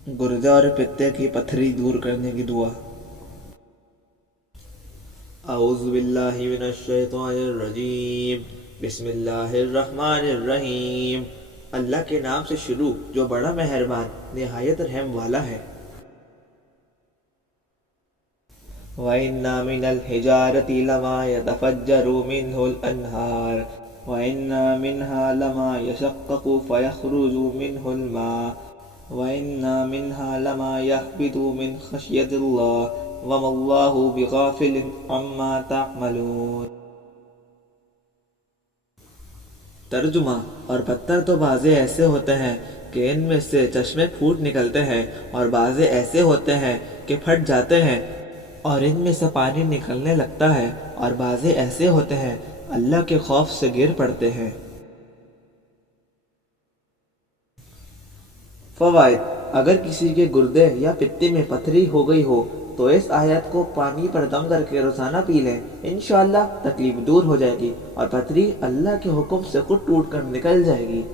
गुर्दे और पित्ते की पथरी दूर करने की दुआ। औज़ु बिल्लाहि मिनश शैतानिर रजीम। बिस्मिल्लाहिर्रहमानिर्रहीम। अल्लाह के नाम से शुरू जो बड़ा मेहरबान निहायत रहम वाला है। वइन्ना मिनल हिजारति लमा यतफज्जरु मिन्हुल अन्हार वइन्ना मिन्हा लमा यशक्ककु फयख्रुजु मिन्हुल मा वइन्ना मिन्हा लमा यहबितु मिन खश्यतिल्लाह वमल्लाहु बिगाफिलिन अम्मा तामलून। तर्जुमा। और पत्थर तो बाज़े ऐसे होते हैं कि इनमें से चश्मे फूट निकलते हैं, और बाज़े ऐसे होते हैं कि फट जाते हैं और इनमें से पानी निकलने लगता है, और बाज़े ऐसे होते हैं अल्लाह के खौफ से गिर पड़ते हैं। फ़वाइद। अगर किसी के गुर्दे या पित्ते में पथरी हो गई हो तो इस आयत को पानी पर दम करके रोज़ाना पी लें। इंशाअल्लाह तकलीफ दूर हो जाएगी और पथरी अल्लाह के हुक्म से खुद टूट कर निकल जाएगी।